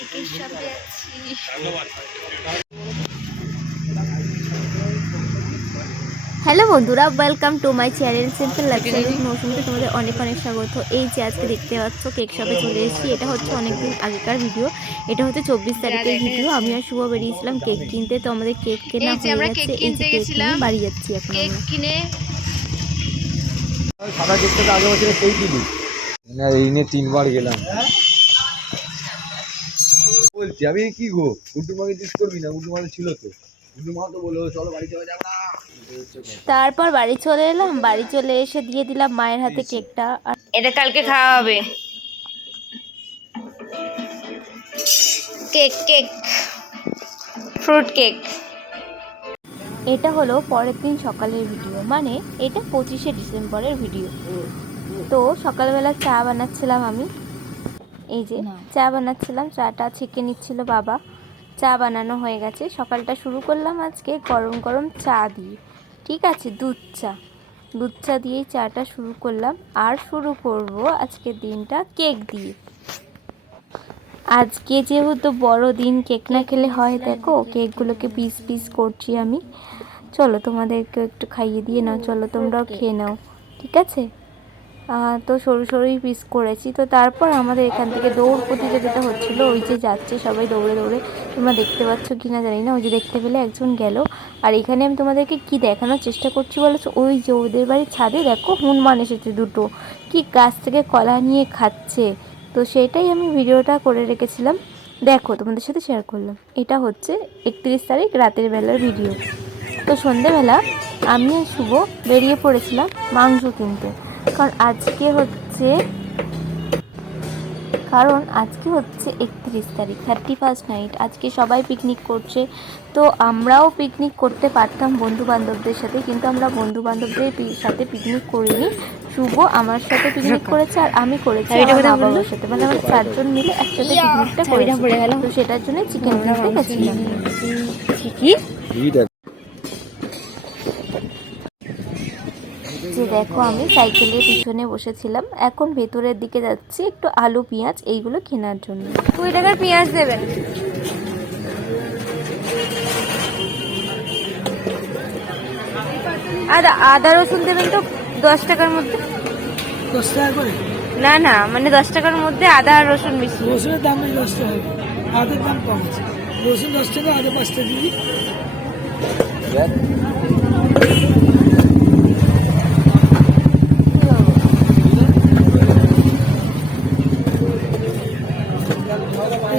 কেকের শপে আছি। হ্যালো বন্ধুরা, welcome to my channel simple lifestyle with মৌসুমীতে তোমাদের অনেক অনেক স্বাগত। এই যে আজকে দেখতে পাচ্ছ কেক শপে চলে এসেছি। এটা হচ্ছে অনেকদিন আগেকার ভিডিও। এটা হচ্ছে 24 তারিখের ভিডিও। আমি আর শুভ বেরিয়েছিলাম কেক কিনতে। তো আমাদের কেক কেনা হয়ে গেছে। এই যে কেক নিয়ে বাড়ি যাচ্ছি এখন কেক আমরা। কিনে সাদা কেকটা তো আগে বছরে সেই দিলি না, এই নিয়ে 3বার গেলাম। বলছি আমি কি গো, গুড্ডু মাকে জিজ্ঞেস করবি না? গুড্ডু মা ছিল তো, গুড্ডু মা তো বললো চলো বাড়ি যাওয়া যাবে না। তারপর বাড়ি চলে এলাম। বাড়ি চলে এসে দিয়ে দিলাম মায়ের হাতে কেকটা। আর এটা কালকে খাওয়া হবে। Cake cake fruit cake. এটা হলো পরের দিন সকালের ভিডিও, মানে এটা 25শে ডিসেম্বরের ভিডিও। তো সকালবেলা চা বানাচ্ছিলাম আমি। এই যে চা বানাচ্ছিলাম, চাটা ছেঁকে নিচ্ছিল বাবা। চা বানানো হয়ে গেছে। সকালটা শুরু করলাম আজকে গরম গরম চা দিয়ে। ঠিক আছে, দুধ চা দিয়েই চাটা শুরু করলাম। আর শুরু করব আজকের দিনটা কেক দিয়ে। আজকে যেহেতু বড় দিন, কেক না খেলে হয়। দেখো কেকগুলোকে পিস পিস করছি আমি। চলো তোমাদেরকে একটু খাইয়ে দিয়ে নাও, চলো তোমরাও খেয়ে নাও, ঠিক আছে? তো সরু সরুই পিস করেছি। তো তারপর আমাদের এখান থেকে দৌড় প্রতিযোগিতা হচ্ছিলো। ওই যে যাচ্ছে সবাই দৌড়ে দৌড়ে, তোমরা দেখতে পাচ্ছ কি না জানি না। ওই যে দেখতে পেলে একজন গেল। আর এখানে আমি তোমাদেরকে কি দেখানোর চেষ্টা করছি বলো? ওই যে ওদের বাড়ির ছাদে দেখো হনুমান এসেছে দুটো, কি গাছ থেকে কলা নিয়ে খাচ্ছে। তো সেটাই আমি ভিডিওটা করে রেখেছিলাম, দেখো তোমাদের সাথে শেয়ার করলাম। এটা হচ্ছে 31 তারিখ রাতের বেলার ভিডিও। তো সন্ধেবেলা আমি আর শুভ বেরিয়ে পড়েছিলাম মাংস কিনতে। কারণ আজকে হচ্ছে 31 তারিখ, 31st নাইট। আজকে সবাই পিকনিক করছে। তো আমরাও পিকনিক করতে পারতাম বন্ধু বান্ধবদের সাথে, কিন্তু আমরা বন্ধু বান্ধবদের সাথে পিকনিক করিনি। শুভ আমার সাথে পিকনিক করেছে আর আমি করেছি আমার মা বাবার সাথে, মানে আমরা 4 জন মিলে একসাথে পিকনিকটা করেছি। তো সেটার জন্য চিকেন কিনতে গেছিলাম। কি যে দেখো আমি সাইকেলের পিছনে বসেছিলাম, এখন ভেতরের দিকে যাচ্ছি একটু আলু পেঁয়াজ এইগুলো কেনার জন্য। 2 টাকার পেঁয়াজ দেবেন। আর আদা রসুন দেবেন তো 10 টাকার মধ্যে। 10 টাকা করে? না না, মানে 10 টাকার মধ্যে আদা আর রসুন মিশিয়ে। রসুনের দাম 10 টাকা, আদার দাম কম আছে। রসুন 10 টাকা, আদা 5 টাকা দিবি।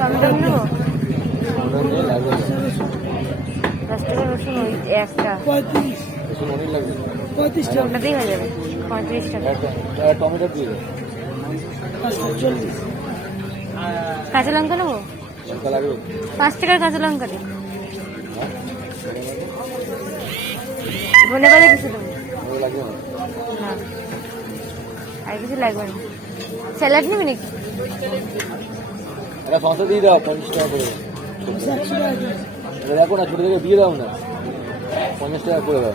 টমেটো নেবো 10 টাকার রসুন ওই একটা 35 টাকা। ওটাতেই হয়ে যাবে 35 টাকা। টমেটো দিয়ে দাও। 40। কাঁচা লঙ্কা নেবো লঙ্কা লাগবে? 5 টাকার কাঁচা লঙ্কা দিই। ধনে পাতা কিছু দেবো লাগবে না? না, আর কিছু লাগবে না। স্যালাড নিবি নাকি? একটা শসা দিয়ে দাও 50 টাকা করে। 100 টাকা দিবি। দেখো না, ছোটো থেকে দিয়ে দাও না, 50 টাকা করে দাও।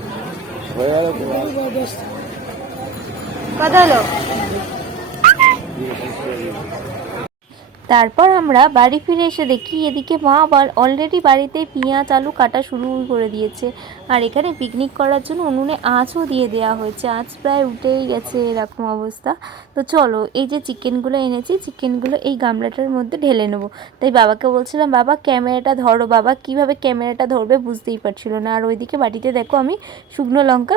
হয়ে গেল তো? 10 টাকা। কত হলো? তারপর আমরা বাড়ি ফিরে এসে দেখি এদিকে মা আবার অলরেডি বাড়িতে পেঁয়াজ আলু কাটা শুরু করে দিয়েছে। আর এখানে পিকনিক করার জন্য উনুনে আঁচও দিয়ে দেওয়া হয়েছে। আঁচ প্রায় উঠেই গেছে, এরকম অবস্থা। তো চলো, এই যে চিকেনগুলো এনেছি, চিকেনগুলো এই গামলাটার মধ্যে ঢেলে নেবো। তাই বাবাকে বলছিলাম, বাবা ক্যামেরাটা ধরো। বাবা কিভাবে ক্যামেরাটা ধরবে বুঝতেই পারছিল না। আর ওইদিকে বাটিতে দেখো আমি শুকনো লঙ্কা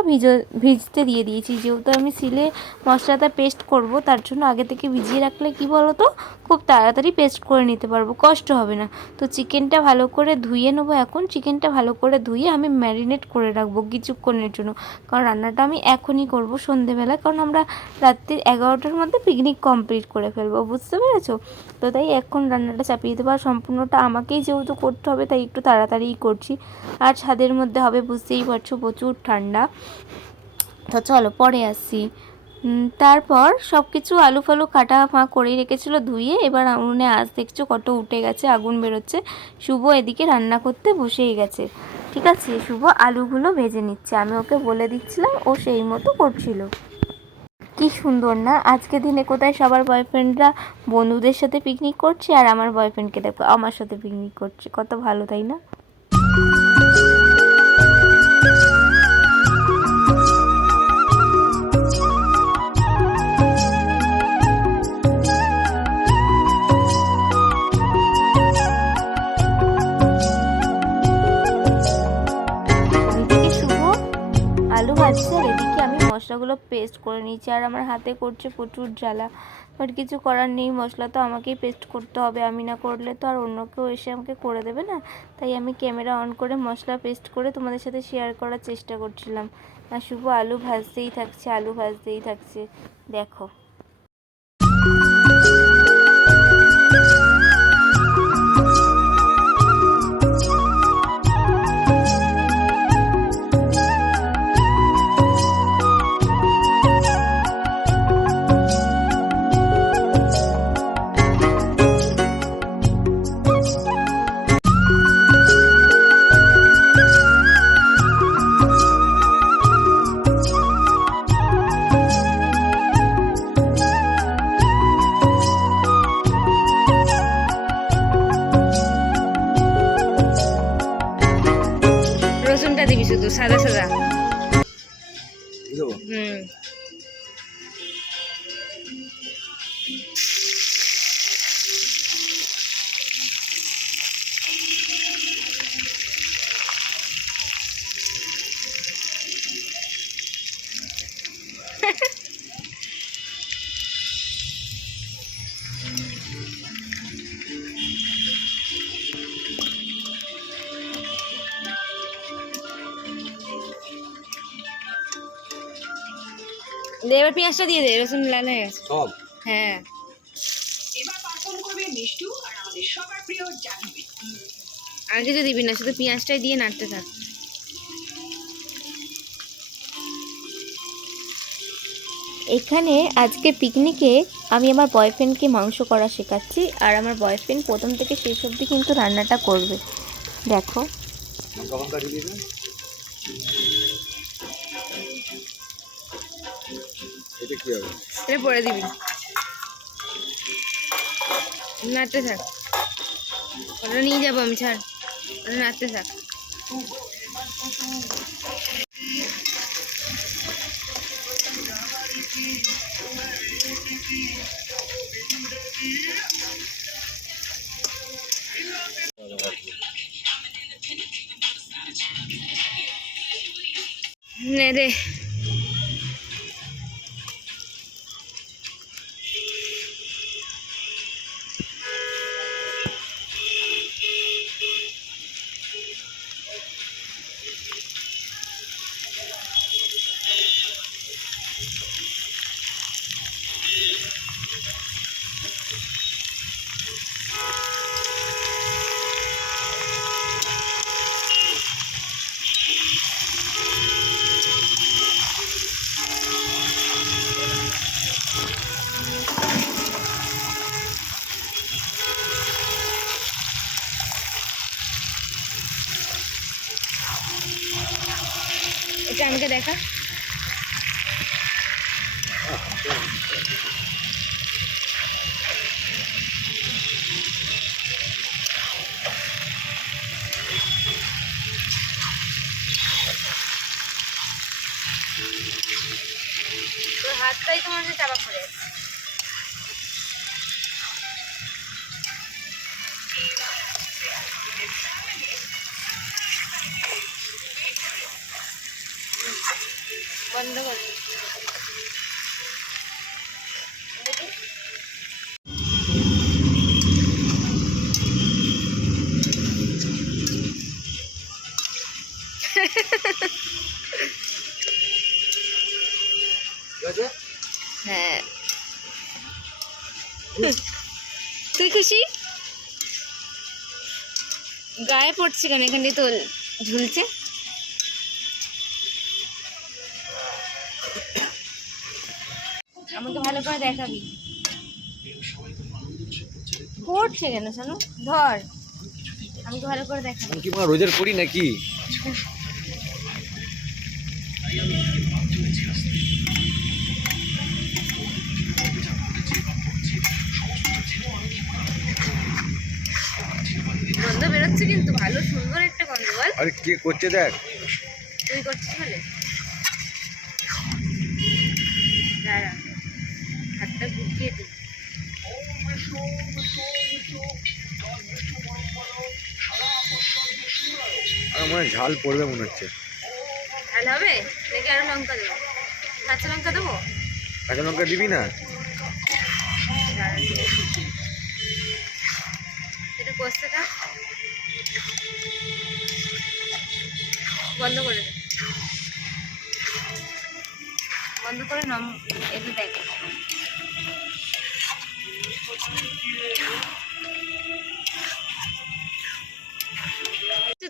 ভিজতে দিয়ে দিয়েছি। যেহেতু আমি সিলে মশলাটা পেস্ট করব, তার জন্য আগে থেকে ভিজিয়ে রাখলে কি বলো তো, খুব তাড়াতাড়ি পেস্ট করে নিতে পারবো, কষ্ট হবে না। তো চিকেনটা ভালো করে ধুয়ে নেবো। এখন চিকেনটা ভালো করে ধুয়ে আমি ম্যারিনেট করে রাখবো কিছুক্ষণের জন্য। কারণ রান্নাটা আমি এখনই করব সন্ধেবেলা, কারণ আমরা রাত্রি 11টার মধ্যে পিকনিক কমপ্লিট করে ফেলবো, বুঝতে পেরেছো? তো তাই এখন রান্নাটা চাপিয়ে দেবো। আর সম্পূর্ণটা আমাকেই যেহেতু করতে হবে, তাই একটু তাড়াতাড়িই করছি। আর ছাদের মধ্যে হবে, বুঝতেই পারছো, প্রচুর ঠান্ডা। তো চলো পরে আসছি। তারপর সব কিছু আলু ফালু কাটা মা করেই রেখেছিলো ধুয়ে। এবার উনুনে আঁচ দেখছো কত উঠে গেছে, আগুন বেরোচ্ছে। শুভ এদিকে রান্না করতে বসেই গেছে। ঠিক আছে, শুভ আলুগুলো ভেজে নিচ্ছে, আমি ওকে বলে দিচ্ছিলাম, ও সেই মতো করছিল। কি সুন্দর না, আজকে দিনে কোথায় সবার বয়ফ্রেন্ডরা বন্ধুদের সাথে পিকনিক করছে, আর আমার বয়ফ্রেন্ডকে দেখো আমার সাথে পিকনিক করছে, কত ভালো তাই না? ওইদিকে শুভ আলু ভাজছে আর এদিকে আমি মশলাগুলো পেস্ট করে নিচ্ছি, আর আমার হাতে করছে প্রচুর জ্বালা, বাট কিছু করার নেই, মশলা তো আমাকেই পেস্ট করতে হবে, আমি না করলে তো আর অন্য কেউ এসে আমাকে করে দেবে না। তাই আমি ক্যামেরা অন করে মশলা পেস্ট করে তোমাদের সাথে শেয়ার করার চেষ্টা করছিলাম, আর শুভ আলু ভাজতেই থাকছে, আলু ভাজতেই থাকছে, দেখো। রসুনটা দিবি শুধু সাদা সাদা। বুঝলো? হুম। দে এবার পেঁয়াজটা দিয়ে দে, রসুন লাল হয়ে গেছে সব হ্যাঁ। আর কিছু দিবি না, শুধু পেঁয়াজটাই দিয়ে নাড়তে থাক। এখানে আজকে পিকনিকে আমি আমার বয়ফ্রেন্ডকে মাংস করা শেখাচ্ছি, আর আমার বয়ফ্রেন্ড প্রথম থেকে শেষ অবধি কিন্তু রান্নাটা করবে, দেখো। লঙ্কা ফঙ্কা দিয়ে দিন। এটা কি হবে? এটা পরে দিবি, নাড়তে থাক। ওটা নিয়ে যাবো আমি, ছাড়, ওটা নাড়তে থাক। নে দে। এটা আমাকে দেখা। তোর হাতটাই তোমার কাছে চাপা পড়ে আছে। বন্ধ কর। হ্যাঁ, তুই খুশি? গায়ে পড়ছে কেন? এখান দিয়ে তো ঝুলছে। আমাকে ভালো করে দেখাবি। পড়ছে কেন শোনো? ধর, আমাকে ভালো করে দেখা। আমি কি মা রোজার করি নাকি? বেরোচ্ছে কিন্তু ভালো সুন্দর একটা গন্ধ বল। আরে কে করছে দেখ। তুই করছিস বলে দাঁড়া হাতটা গুটিয়ে দিই। আমার মনে হয় ঝাল পড়বে মনে হচ্ছে। ঝাল হবে নাকি আরো লঙ্কা দেবো? কাঁচা লঙ্কা দেবো? কাঁচা লঙ্কা দিবি না? এটা কষতে থাক, বন্ধ করে দে, বন্ধ করে নাম। এটা দেখ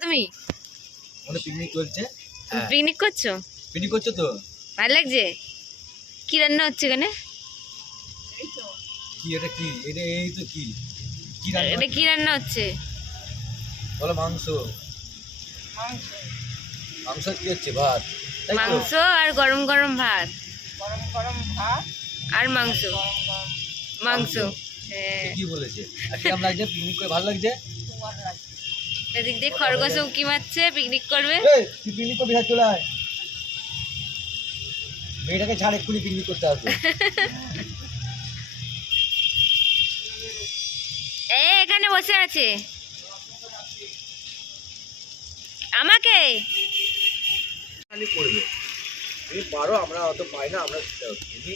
তুমি মানে পিকনিক চলছে। পিকনিক করছো? পিকনিক করছো তো? ভালো লাগছে? কি রান্না হচ্ছে এখানে? কি এটা কি? এটা এই তো কি? কি রান্না? এটা কি রান্না হচ্ছে? বলো মাংস। মাংস কি হচ্ছে? ভাত। তাই তো? মাংস আর গরম গরম ভাত আর মাংস। মাংস হ্যাঁ। কি বলেছে? আর কেমন লাগছে পিকনিক করে? ভালো লাগছে? এদিক দিয়ে খরগোশ উকি মারছে, পিকনিক করবে। এই তুই পিকনিক করবি? চলে আয়। মেয়েটাকে ছাড়, এক্ষুনি পিকনিক করতে আসবে। এখানে বসে আছে আমাকে খালি করবে। তুমি পারো, আমরা অত পাই না, আমরা তুমি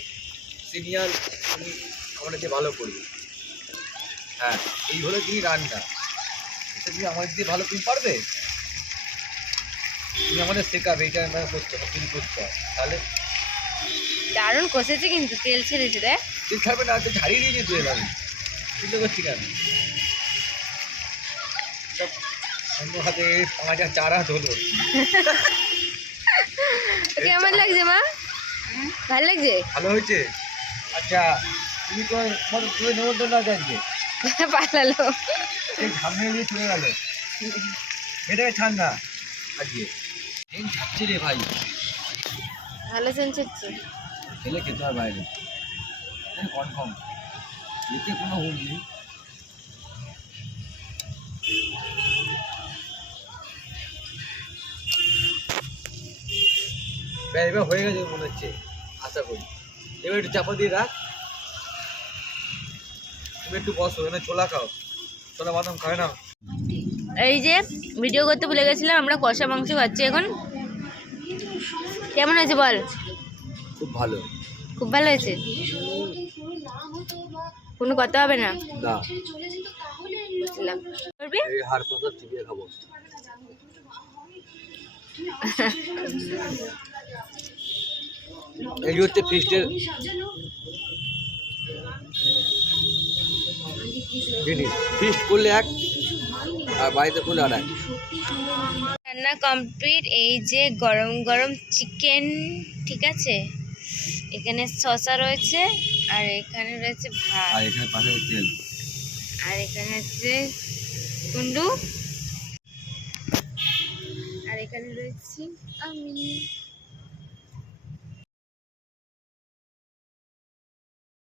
সিনিয়র, তুমি আমরা যে ভালো করবে। হ্যাঁ এই হলো তুমি রান্না, এটা তুমি আমাদের দিয়ে ভালো তুমি পারবে। তুমি আমাদের শেখাবে এটা আমরা করতে হবে, তুমি করতে হবে। তাহলে দারুণ কষেছে কিন্তু তেল ছেড়েছে দেখ। তুই খাবে না, তুই ছাড়িয়ে দিয়ে তুই এলাম চিন্তা করছি কেন? সব অন্য হাতে 5,000 4 হাত হলো। কেমন লাগছে মা? ভালো লাগছে? ভালো হয়েছে। আচ্ছা তুমি তো তুমি নিমন্ত্রণ না জানছে পালালো। সেই সামনে দিয়ে চলে গেল। এটাকে ছাড় না আজকে ছাড়ছি রে ভাই। ভালো সেন্সেছে। খেলে খেতে হয় বাইরে, কনফার্ম। এতে কোনো হুল নেই। এবার হয়ে গেছে মনে হচ্ছে, আশা করি। এবার একটু চাপা দিয়ে রাখ। তুমি একটু বসো, এখানে ছোলা খাও, ছোলা বাদাম খায় না। এই যে ভিডিও করতে ভুলে গেছিলাম, আমরা কষা মাংস খাচ্ছি এখন। কেমন হয়েছে বল? খুব ভালো। খুব ভালো হয়েছে, কোনো কথা হবে না। না বুঝলাম। করবি? এই হাড় প্রসাদ চিবিয়ে খাবো। এই হচ্ছে ফিস্টের জিনিস। ফিস্ট করলে এক, আর বাড়িতে করলে আর এক। রান্না কমপ্লিট। এই যে গরম গরম চিকেন, ঠিক আছে, এখানে শসা রয়েছে আর এখানে রয়েছে ভাত আর এখানে পাশে তেল, আর এখানে হচ্ছে কুন্ডু আর এখানে রয়েছি আমি।